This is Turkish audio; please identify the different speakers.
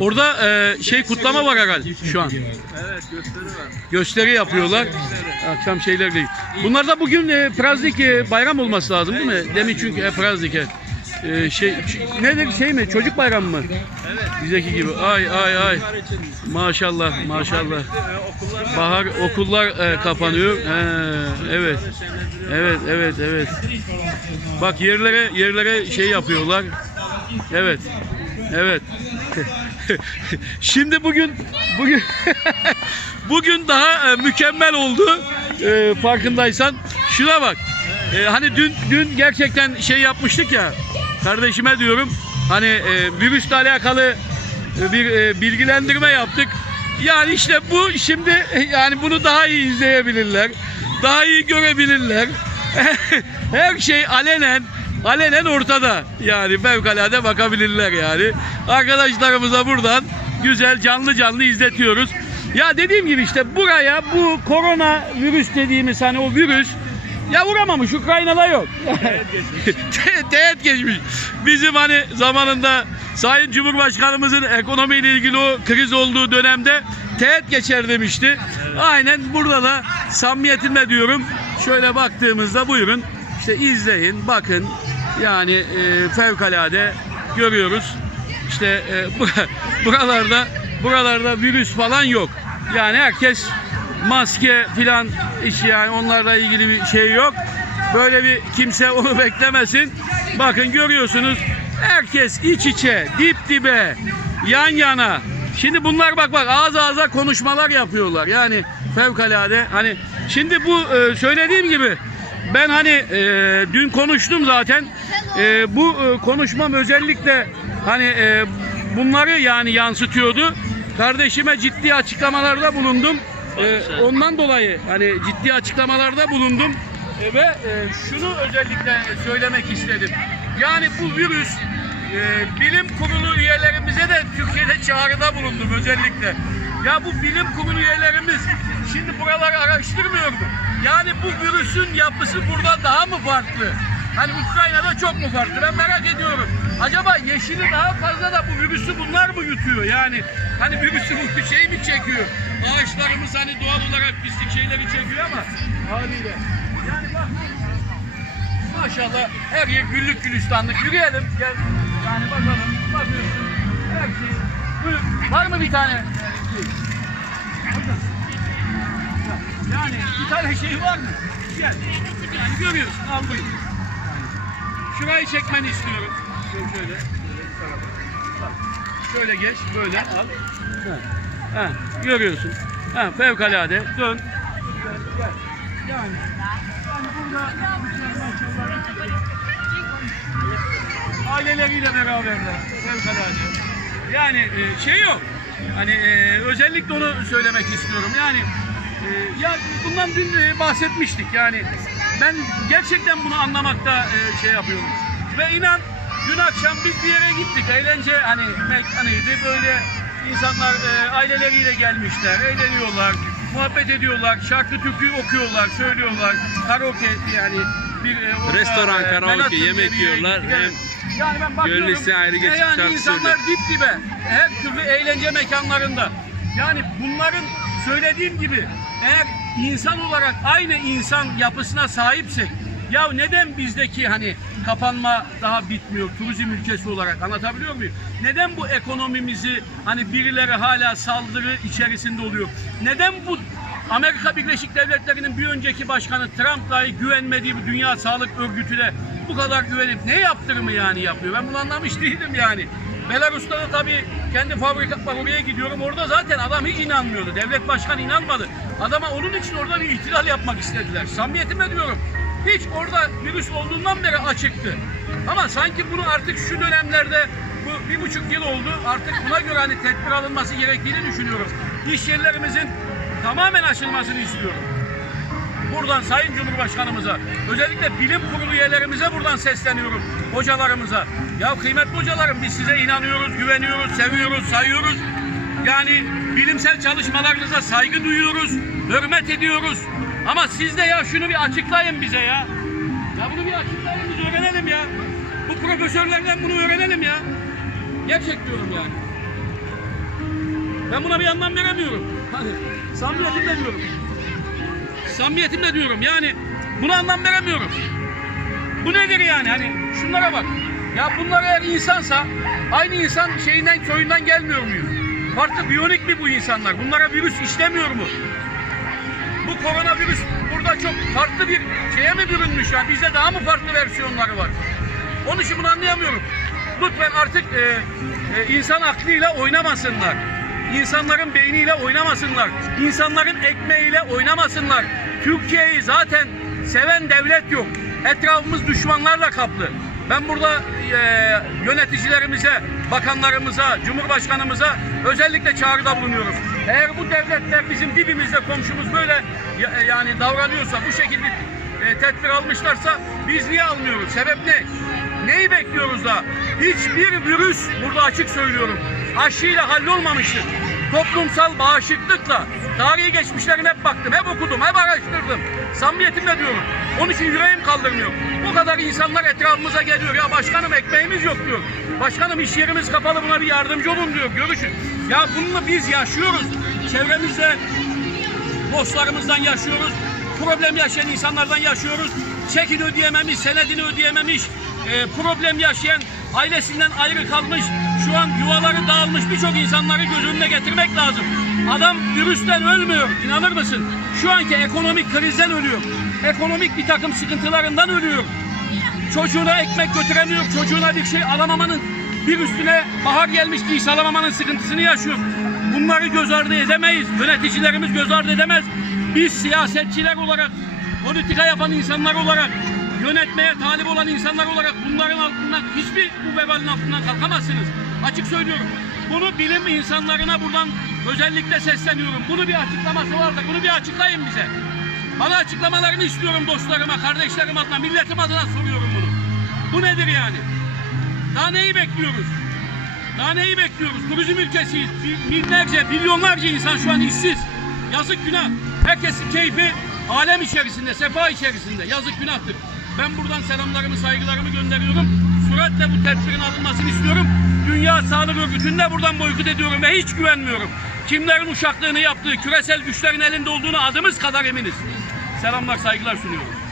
Speaker 1: Orada e, şey kutlama var herhalde şu an.
Speaker 2: Evet gösteri var.
Speaker 1: Gösteri yapıyorlar. Akşam şeyler değil. Bunlar da bugün e, praznik e, bayram olması lazım değil mi? Demin çünkü e, praznik. e. Şey nedir şey mi? Çocuk bayramı mı?
Speaker 2: Evet.
Speaker 1: Bizdeki gibi. Ay ay ay. Maşallah maşallah.
Speaker 2: E,
Speaker 1: Bahar okullar e, kapanıyor. He, evet. Evet evet evet. Bak yerlere yerlere şey yapıyorlar. Evet. Evet. Şimdi bugün bugün bugün daha e, mükemmel oldu. E, farkındaysan. Şuna bak. E, hani dün dün gerçekten şey yapmıştık ya. Kardeşime diyorum. Hani e, virüsle alakalı e, bir bilgilendirme yaptık. Yani işte bu şimdi yani bunu daha iyi izleyebilirler. Daha iyi görebilirler. Her şey alenen alenen ortada. Yani fevkalade bakabilirler yani. Arkadaşlarımıza buradan güzel canlı canlı izletiyoruz. Ya dediğim gibi işte buraya bu korona virüs dediğimiz hani o virüs ya vuramamış Ukrayna'da yok. Te- Teğet geçmiş. Bizim hani zamanında Sayın Cumhurbaşkanımızın ekonomiyle ilgili o kriz olduğu dönemde teğet geçer demişti. Aynen burada da samimiyetimle diyorum. Şöyle baktığımızda buyurun işte izleyin bakın yani e, fevkalade görüyoruz. İşte e, bu- buralarda buralarda virüs falan yok. Yani herkes maske filan işi yani onlarla ilgili bir şey yok. Böyle bir kimse onu beklemesin. Bakın görüyorsunuz herkes iç içe, dip dibe, yan yana. Şimdi bunlar bak bak ağız ağza konuşmalar yapıyorlar. Yani fevkalade hani şimdi bu e, söylediğim gibi ben hani e, dün konuştum zaten. E, bu e, konuşmam özellikle hani e, bunları yani yansıtıyordu. Kardeşime ciddi açıklamalarda bulundum. E, ondan dolayı hani ciddi açıklamalarda bulundum. E, ve e, şunu özellikle söylemek istedim. Yani bu virüs e, bilim kurulu üyelerimize de Türkiye'de çağrıda bulundum özellikle. Ya bu bilim kurulu üyelerimiz şimdi buraları araştırmıyor mu? Yani bu virüsün yapısı burada daha mı farklı? Hani Ukrayna'da çok mu farklı? Ben merak ediyorum. Acaba yeşili daha fazla da bu virüsü bunlar mı yutuyor? Yani hani virüsü bu şey mi çekiyor? Ağaçlarımız hani doğal olarak pislik şeyleri çekiyor ama haliyle. Yani bak maşallah her yer güllük gülistanlık. Yürüyelim. Gel. Yani bakalım. Bakıyorsun. Her şey. Var mı bir tane? Yani bir tane şey var mı? Gel. Yani görüyorsun. Al buyur. Şurayı çekmeni istiyorum. Şöyle şöyle. Geç. Böyle al. Ha. Görüyorsun. Ha. Fevkalade. Dön. Yani burada aileleriyle beraberler. Fevkalade. Yani e, şey yok. Hani e, özellikle onu söylemek istiyorum. Yani e, ya bundan dün e, bahsetmiştik. Yani ben gerçekten bunu anlamakta e, şey yapıyorum. Ve inan dün akşam biz bir yere gittik. Eğlence hani mekanıydı. Böyle insanlar e, aileleriyle gelmişler. Eğleniyorlar. Muhabbet ediyorlar. Şarkı türkü okuyorlar. Söylüyorlar. Karaoke yani bir e, orada,
Speaker 3: Restoran,
Speaker 1: e,
Speaker 3: karaoke, yemek yiyorlar.
Speaker 1: gittik. Evet. Yani ben bakıyorum.
Speaker 3: Gönlüsü ayrı geçip
Speaker 1: yani insanlar dip dibe. Her türlü eğlence mekanlarında. Yani bunların söylediğim gibi eğer insan olarak aynı insan yapısına sahipsek ya neden bizdeki hani kapanma daha bitmiyor turizm ülkesi olarak anlatabiliyor muyum? Neden bu ekonomimizi hani birileri hala saldırı içerisinde oluyor? Neden bu Amerika Birleşik Devletleri'nin bir önceki başkanı Trump dahi güvenmediği bir Dünya Sağlık Örgütü'ne bu kadar güvenip ne yaptırımı yani yapıyor? Ben bunu anlamış değilim yani. Belarus'ta da tabii kendi fabrika var oraya gidiyorum. Orada zaten adam hiç inanmıyordu. Devlet başkanı inanmadı. Adama onun için orada bir ihtilal yapmak istediler. Samimiyetime diyorum. Hiç orada virüs olduğundan beri açıktı. Ama sanki bunu artık şu dönemlerde bu bir buçuk yıl oldu. Artık buna göre hani tedbir alınması gerektiğini düşünüyorum. İş yerlerimizin tamamen açılmasını istiyorum. Buradan Sayın Cumhurbaşkanımıza, özellikle bilim kurulu üyelerimize buradan sesleniyorum. Hocalarımıza. Ya kıymetli hocalarım biz size inanıyoruz, güveniyoruz, seviyoruz, sayıyoruz. Yani bilimsel çalışmalarınıza saygı duyuyoruz, hürmet ediyoruz. Ama siz de ya şunu bir açıklayın bize ya. Ya bunu bir açıklayın biz öğrenelim ya. Bu profesörlerden bunu öğrenelim ya. Gerçek diyorum yani. Ben buna bir anlam veremiyorum. Hani samimiyetimle diyorum. Samimiyetimle diyorum. Yani buna anlam veremiyorum. Bu nedir yani? Hani şunlara bak. Ya bunlar eğer insansa aynı insan şeyinden soyundan gelmiyor muyuz? Farklı biyonik mi bu insanlar? Bunlara virüs işlemiyor mu? Bu koronavirüs burada çok farklı bir şeye mi bürünmüş yani bizde daha mı farklı versiyonları var? Onun için bunu anlayamıyorum. Lütfen artık e, e, insan aklıyla oynamasınlar. İnsanların beyniyle oynamasınlar. İnsanların ekmeğiyle oynamasınlar. Türkiye'yi zaten seven devlet yok. Etrafımız düşmanlarla kaplı. Ben burada e, yöneticilerimize, bakanlarımıza, cumhurbaşkanımıza özellikle çağrıda bulunuyorum. Eğer bu devletler bizim dibimizde komşumuz böyle ya- yani davranıyorsa, bu şekilde e, tedbir almışlarsa biz niye almıyoruz? Sebep ne? Neyi bekliyoruz da? Hiçbir virüs, burada açık söylüyorum, aşıyla hallolmamıştır. Toplumsal bağışıklıkla, tarihi geçmişlerine hep baktım, hep okudum, hep araştırdım. Samimiyetimle diyorum. Onun için yüreğim kaldırmıyor. Bu kadar insanlar etrafımıza geliyor. Ya başkanım ekmeğimiz yok diyor. Başkanım iş yerimiz kapalı buna bir yardımcı olun diyor. Görüşün. Ya bununla biz yaşıyoruz. Çevremizde dostlarımızdan yaşıyoruz. Problem yaşayan insanlardan yaşıyoruz. Çekin ödeyememiş, senedini ödeyememiş, e, problem yaşayan, ailesinden ayrı kalmış, şu an yuvaları dağılmış birçok insanları göz önüne getirmek lazım. Adam virüsten ölmüyor, inanır mısın? Şu anki ekonomik krizden ölüyor. Ekonomik bir takım sıkıntılarından ölüyor. Çocuğuna ekmek götüremiyor, çocuğuna bir şey alamamanın bir üstüne bahar gelmiş giysi alamamanın sıkıntısını yaşıyor. Bunları göz ardı edemeyiz. Yöneticilerimiz göz ardı edemez. Biz siyasetçiler olarak, politika yapan insanlar olarak, yönetmeye talip olan insanlar olarak bunların altından hiçbir bu vebalin altından kalkamazsınız. Açık söylüyorum. Bunu bilim insanlarına buradan özellikle sesleniyorum. Bunu bir açıklaması var da bunu bir açıklayın bize. Bana açıklamalarını istiyorum dostlarıma, kardeşlerim adına, milletim adına soruyorum bunu. Bu nedir yani? Daha neyi bekliyoruz? Daha neyi bekliyoruz? Turizm ülkesiyiz. Bi- Binlerce, milyonlarca insan şu an işsiz. Yazık günah. Herkesin keyfi alem içerisinde, sefa içerisinde. Yazık günahtır. Ben buradan selamlarımı, saygılarımı gönderiyorum. Süratle bu tedbirin alınmasını istiyorum. Dünya Sağlık Örgütü'nde buradan boykot ediyorum ve hiç güvenmiyorum. Kimlerin uşaklığını yaptığı, küresel güçlerin elinde olduğunu adımız kadar eminiz. Selamlar, saygılar sunuyorum.